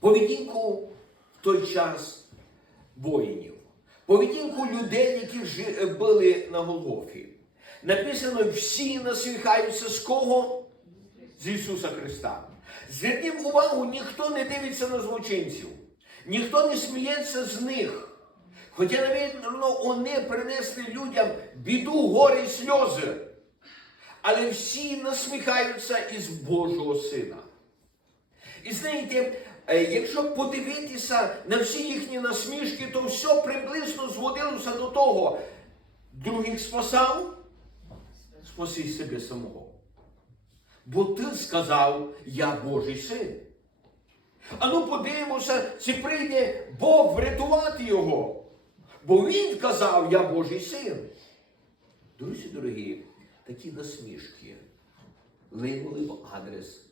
поведінку в той час воїнів, поведінку людей, які жи- були на Голгофі. Написано, всі насміхаються з кого? З Ісуса Христа. Зверніть увагу, ніхто не дивиться на злочинців, ніхто не сміється з них. Хоча навіть вони принесли людям біду, горе і сльози. Але всі насміхаються із Божого Сина. І знаєте, е, якщо подивитися на всі їхні насмішки, то все приблизно зводилося до того, других спасав, спаси себе самого. Бо ти сказав, я Божий син. А ну подивимося, чи прийде Бог врятувати його. Бо він казав, я Божий син. Друзі дорогі, такі насмішки линули в адрес.